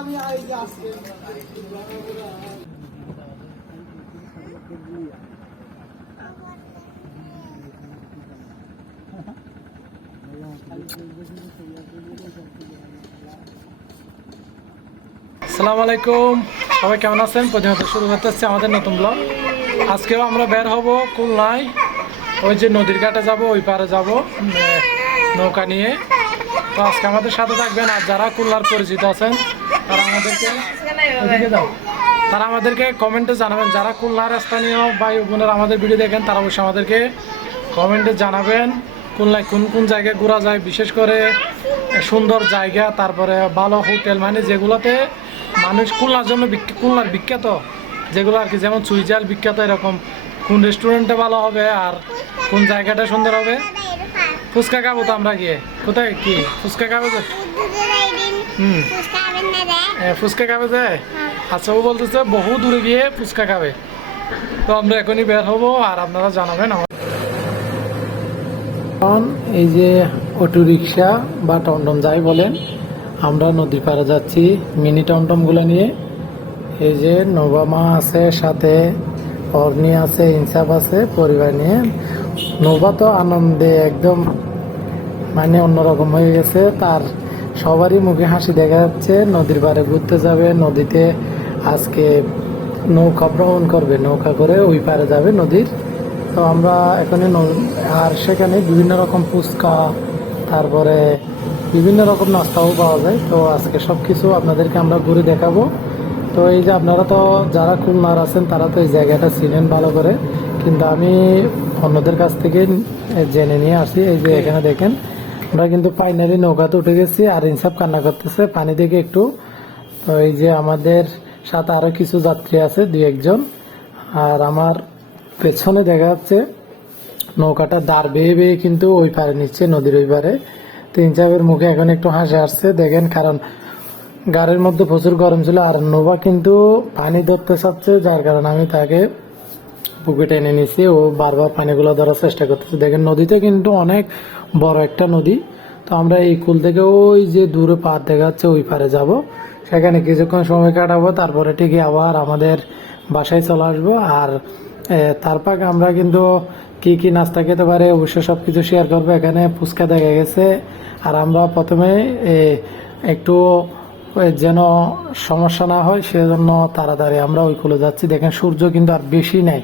আমি আজকে আসসালামু আলাইকুম, সবাই কেমন আছেন? প্রতিনিয়ত শুরু করতে হচ্ছে আমাদের নতুন ব্লগ। আজকেও আমরা বের হব খুলনায়, ওই যে নদীর ঘাটে যাব, ওই পারে যাব নৌকা নিয়ে। তো আজকে আমাদের সাথে থাকবেন, আর যারা খুলনার পরিচিত আছেন তারা আমাদেরকে কমেন্টে জানাবেন। যারা খুলনার স্থানীয় ভাই বোনেরা আমাদের ভিডিও দেখেন, তারা অবশ্যই আমাদেরকে কমেন্টে জানাবেন খুলনায় কোন কোন জায়গায় ঘোরা যায়, বিশেষ করে সুন্দর জায়গা, তারপরে ভালো হোটেল, মানে যেগুলোতে মানুষ খুলনার জন্য খুলনার বিখ্যাত যেগুলো আর কি, যেমন চুইজাল বিখ্যাত, এরকম কোন রেস্টুরেন্টে ভালো হবে আর কোন জায়গাটা সুন্দর হবে। ফুচকা খাবো তো আমরা গিয়ে, কোথায় কি ফুচকা খাবো? ফুচকা খাবে যায়। আচ্ছা, ও বলতেছে বহু দূরে গিয়ে ফুচকা খাবে। তো আমরা এখনই বের হবো, আর আপনারা জানাবেন। এই যে অটো রিক্সা বা টমটম যাই বলেন, আমরা নদী পাড়ে যাচ্ছি মিনি টমটমগুলো নিয়ে। এই যে নবামা আছে, সাথে অর্নি আছে, ইনসাফ আছে, পরিবার নিয়ে। নৌবা তো আনন্দে একদম মানে অন্যরকম হয়ে গেছে, তার সবারই মুখে হাসি দেখা যাচ্ছে। নদীর পাড়ে ঘুরতে যাবে, নদীতে আজকে নৌকা ভ্রমণ করবে, নৌকা করে ওই পাড়ে যাবে নদীর। তো আমরা এখানে আর সেখানে বিভিন্ন রকম ফুচকা, তারপরে বিভিন্ন রকম নাস্তাও পাওয়া যায়। তো আজকে সব কিছু আপনাদেরকে আমরা ঘুরে দেখাবো। তো এই যে আপনারা তো যারা খুলনার আছেন তারা তো এই জায়গাটা চিনেন ভালো করে, কিন্তু আমি অন্যদের কাছ থেকে জেনে নিয়ে আসি। এই যে এখানে দেখেন, আমরা কিন্তু ফাইনালি নৌকাতে উঠে গেছি, আর ইনসাফ কান্না করতেছে পানি থেকে একটু। তো এই যে আমাদের সাথে আরো কিছু যাত্রী আছে, দুই একজন। আর আমার পেছনে দেখা যাচ্ছে নৌকাটা দাঁড় বেয়ে বেয়ে কিন্তু ওই পারে নিচ্ছে, নদীর ওই পারে। তো ইনসাফের মুখে এখন একটু হাসি আসছে দেখেন, কারণ গাড়ির মধ্যে প্রচুর গরম ছিল, আর নৌকা কিন্তু পানি ধরতে চাচ্ছে, যার কারণে আমি তাকে বুকে টেনে নিছি। ও বারবার পানিগুলো ধরার চেষ্টা করতেছে। দেখেন নদীতে কিন্তু অনেক বড় একটা নদী। তো আমরা এই কুল থেকে ওই যে দূরে পার দেখা যাচ্ছে ওই পারে যাব, সেখানে কিছুক্ষণ সময় কাটাবো, তারপরে ঠিকই আবার আমাদের বাসায় চলে আসবো। আর তারপর আমরা কিন্তু কি কি নাস্তা খেতে পারে অবশ্যই সব কিছু শেয়ার করবো। এখানে ফুচকা দেখা গেছে, আর আমরা প্রথমে একটু যেন সমস্যা না হয় সেজন্য তাড়াতাড়ি আমরা ওই কুলে যাচ্ছি। দেখেন সূর্য কিন্তু আর বেশি নাই,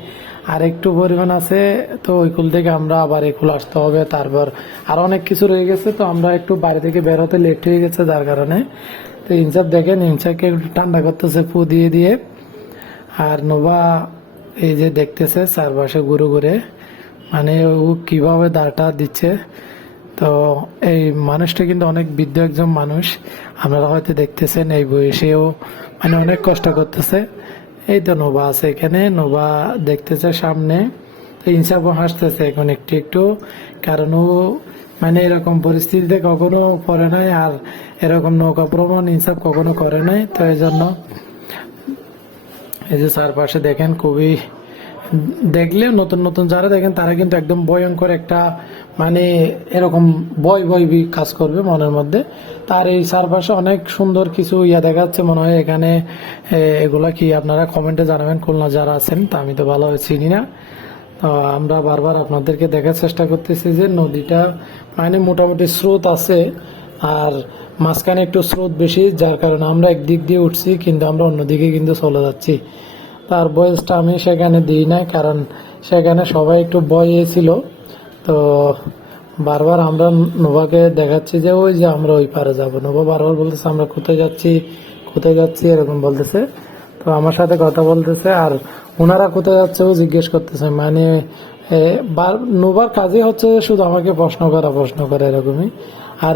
আর একটু পরিমাণ আছে। তো ওই কুল থেকে আমরা আবার এই কুল আসতে হবে, তারপর আর অনেক কিছু রয়ে গেছে। তো আমরা একটু বাইরে থেকে বের হতে লেট হয়ে গেছে, যার কারণে। তো ইনসাফ দেখেন, ইনসাফকে একটু ঠান্ডা করতেছে ফু দিয়ে দিয়ে। আর নোভা এই যে দেখতেছে চারপাশে ঘুরে ঘুরে, মানে ও কিভাবে দাঁড়টা দিচ্ছে। তো এই মানুষটা কিন্তু অনেক বৃদ্ধ একজন মানুষ, আপনারা হয়তো দেখতেছেন এই বয়সেও মানে অনেক কষ্ট করতেছে। এই তো নোভা আছে এখানে, নোভা দেখতেছে সামনে। তো ইনসাফও হাসতেছে এখন একটু একটু, কারণ ও মানে এরকম পরিস্থিতিতে কখনো পড়ে নাই, আর এরকম নৌকা ভ্রমণ ইনসাফ কখনো করে নাই। তো এই জন্য এই যে চারপাশে দেখেন, খুবই দেখলে নতুন নতুন যারা দেখেন তারা কিন্তু একদম ভয়ঙ্কর একটা মানে এরকম ভয় ভয় কাজ করবে মনের মধ্যে। তার এই চারপাশে অনেক সুন্দর কিছু দেখা যাচ্ছে, মনে হয় এখানে এগুলা কি আপনারা কমেন্টে জানাবেন খুলনা যারা আছেন। তা আমি তো ভালো চিনি না। তো আমরা বারবার আপনাদেরকে দেখার চেষ্টা করতেছি যে নদীটা মানে মোটামুটি স্রোত আছে, আর মাঝখানে একটু স্রোত বেশি, যার কারণে আমরা একদিক দিয়ে উঠছি কিন্তু আমরা অন্যদিকে কিন্তু চলে যাচ্ছি। তার বয়সটা আমি সেখানে দিই না, কারণ সেখানে সবাই একটু ভয়ে ছিল। তো বারবার আমরা নোভাকে দেখাচ্ছি যে ওই যে আমরা ওই পারে যাবো। নোভা বারবার বলতেছে আমরা কোথায় যাচ্ছি কোথায় যাচ্ছি এরকম বলতেছে। তো আমার সাথে কথা বলতেছে, আর ওনারা কোথায় যাচ্ছে ও জিজ্ঞেস করতেছে। মানে নোভার কাজই হচ্ছে শুধু আমাকে প্রশ্ন করা এরকমই। আর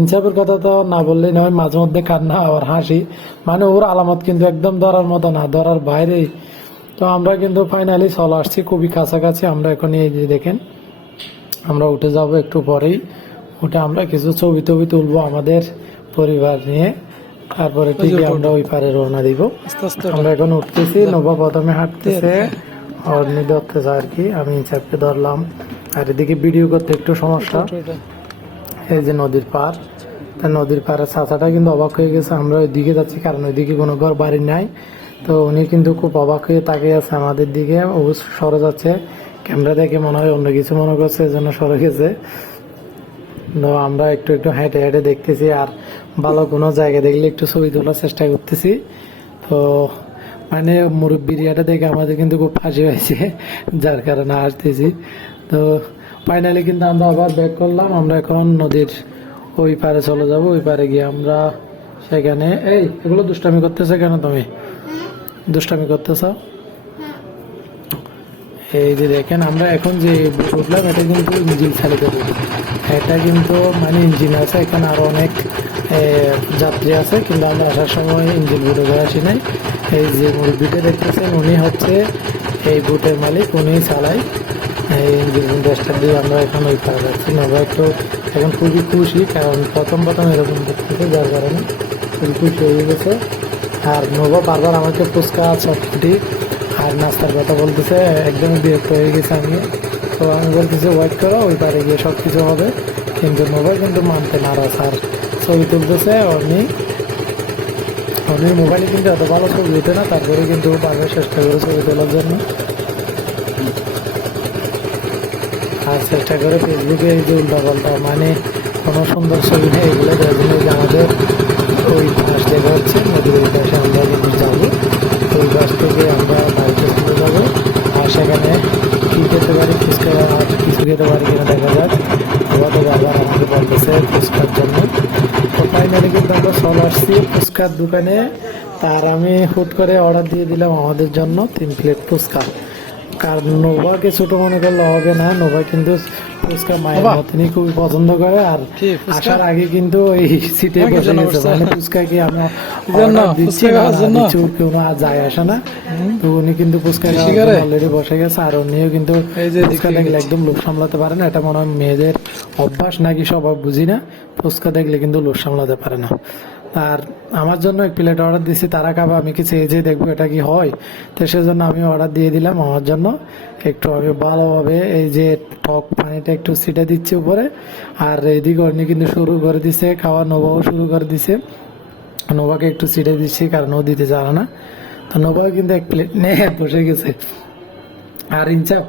ইনসাফের কথা তো না বললেই নয়, মাঝে মধ্যে কান্না আর হাসি, মানে ওর আলামত কিন্তু একদম ধরার মতো না, ধরার বাইরেই। তো আমরা কিন্তু ফাইনালি চলে আসছি খুবই কাছাকাছি। আমরা এখন এই যে দেখেন, আমরা উঠে যাব একটু পরেই। উঠে আমরা কিছু ছবি টবি তুলবো আমাদের পরিবার নিয়ে, তারপরে ঠিকই আমরা ওই পারে রওনা দিব। আমরা এখন উঠতেছি, নোভা প্রথমে হাঁটতেছে, অর্নি ধরতেছে আর কি, আমি ইনসাফকে ধরলাম, আর এদিকে ভিডিও করতে একটু সমস্যা। এই যে নদীর পার, তা নদীর পাড়ের চাচাটা কিন্তু অবাক হয়ে গেছে, আমরা ওইদিকে যাচ্ছি কারণ ওইদিকে কোনো ঘর বাড়ি নাই। তো উনি কিন্তু খুব অবাক হয়ে তাকিয়ে আছে আমাদের দিকে, ও সরে যাচ্ছে, ক্যামেরা দেখে মনে হয় অন্য কিছু মনে করছে, এজন্য সরে গেছে। তো আমরা একটু একটু হেঁটে হেঁটে দেখতেছি, আর ভালো কোনো জায়গা দেখলে একটু ছবি তোলার চেষ্টা করতেছি। তো মানে মুরব্বিরিয়াটা দেখে আমাদের কিন্তু খুব ফাঁসি হয়েছে, যার কারণে আসতেছি। তো ফাইনালি কিন্তু আমরা আবার ব্যাক করলাম, আমরা এখন নদীর ওই পারে চলে যাব। ওই পারে গিয়ে আমরা সেখানে, এই এগুলো দুষ্টামি করতেছে কেন, তুমি দুষ্টামি করতেছ? এই যে দেখেন আমরা এখন যে বুট উঠলাম, এটা কিন্তু ইঞ্জিন চালিত বুট। এটা কিন্তু মানে ইঞ্জিন আছে, এখানে আরো অনেক যাত্রী আছে, কিন্তু আমরা আসার সময় ইঞ্জিন বুটে করে আসি নাই। এই যে মুরব্বিটা দেখতেছেন, উনি হচ্ছে এই বুটের মালিক, উনি চালায় এই ইঞ্জিন স্টার্ট দিয়ে। আমরা এখন ওই পারে যাচ্ছি। নবা একটু এখন খুবই খুশি, কারণ প্রথম এরকম দেখতেছে, যার কারণে খুবই খুশি হয়ে গেছে। আর নবা বারবার আমাকে ফুচকা চটপটি আর নাস্তার কথা বলতেছে, একদম বিরক্ত হয়ে গেছে আমি। তো আমি বলতেছি ওয়েট করো, ওই পারে গিয়ে সব কিছু হবে, কিন্তু মোবাইল কিন্তু মানতে নারাজ। আর ছবি তুলতেছে উনি মোবাইলে কিন্তু এত ভালো ছবি দিতে না, তারপরে কিন্তু বারবার চেষ্টা করে ছবি তোলার জন্য। আর চেষ্টা করে ফেসবুকে এই যে উল্টাপাল্টা মানে কোনো সুন্দর ছবি নেই, এগুলো দেওয়ার জন্য যে আমাদের ওই পাশ থেকে হচ্ছে নদীর ওই পাশে আমরা কিন্তু যাবো। ওই পাশ থেকে আমরা বাড়িতে চলে যাবো, আর সেখানে কী খেতে পারি, ফুচকা আর কিছু খেতে পারি কিনা দেখা যাক। আবার তো বাবার আমাকে বলতেছে ফুচকার জন্য। তো ফাইনালি কিন্তু আমরা চলে আসছি ফুচকার দোকানে। তার আমি হুট করে অর্ডার দিয়ে দিলাম আমাদের জন্য 3 প্লেট ফুচকা। কারণ নোভাকে ছোট মনে করলে হবে না, নোভা কিন্তু ফুচকা মায়ের মতনই খুবই পছন্দ করে। আর আসার আগে কিন্তু এই সিটে বসে গেছে, মানে ফুচকা কি আমি অর্ডার দিচ্ছি কোনো আর যায় আসে না। তো উনি কিন্তু ফুচকা অলরেডি বসে গেছে, আর উনিও কিন্তু ফুচকা দেখলে একদম লোভ সামলাতে পারে না। এটা মনে হয় মেয়েদের অভ্যাস নাকি স্বভাব বুঝি না, ফুচকা দেখলে কিন্তু লোভ সামলাতে পারে না। আর আমার জন্য 1 প্লেট অর্ডার দিয়েছি, তারা খাবে, আমি কি চেয়ে দেখবো এটা কি হয়। তো সেজন্য আমি অর্ডার দিয়ে দিলাম আমার জন্য। একটু আমি ভালোভাবে এই যে টক পানিটা একটু ছিটে দিচ্ছি উপরে, আর এইদিকে উনি কিন্তু শুরু করে দিছে খাওয়া, নোভাও শুরু করে দিছে। নোভাকে একটু ছিটে দিচ্ছি কারণ ও দিতে জানে না। তো নোভাও কিন্তু 1 প্লেট নিয়ে বসে গেছে। আর ইনচাপ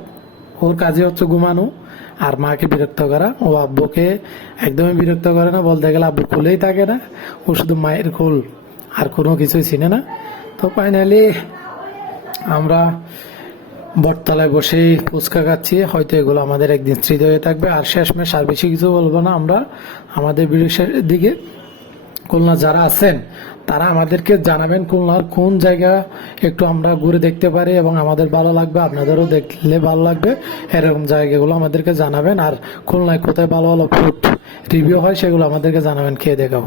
ওর কাজে হচ্ছে ঘুমানো আর মাকে বিরক্ত করা। ও আব্বুকে একদমই বিরক্ত করে না, বলতে গেলে আব্বু কোলেই থাকে না, ও শুধু মায়ের কোল, আর কোনো কিছুই চিনে না। তো ফাইনালি আমরা বটতলায় বসেই ফুচকা খাচ্ছি, হয়তো এগুলো আমাদের একদিন স্মৃতি হয়ে থাকবে। আর শেষমেশ আর বেশি কিছু বলবো না, আমরা আমাদের বিদেশের দিকে খুলনা যারা আছেন তারা আমাদেরকে জানাবেন খুলনার কোন জায়গা একটু আমরা ঘুরে দেখতে পারি এবং আমাদের ভালো লাগবে, আপনাদেরও দেখলে ভালো লাগবে, এরকম জায়গাগুলো আমাদেরকে জানাবেন। আর খুলনায় কোথায় ভালো ভালো ফুড রিভিউ হয় সেগুলো আমাদেরকে জানাবেন, খেয়ে দেখাবো।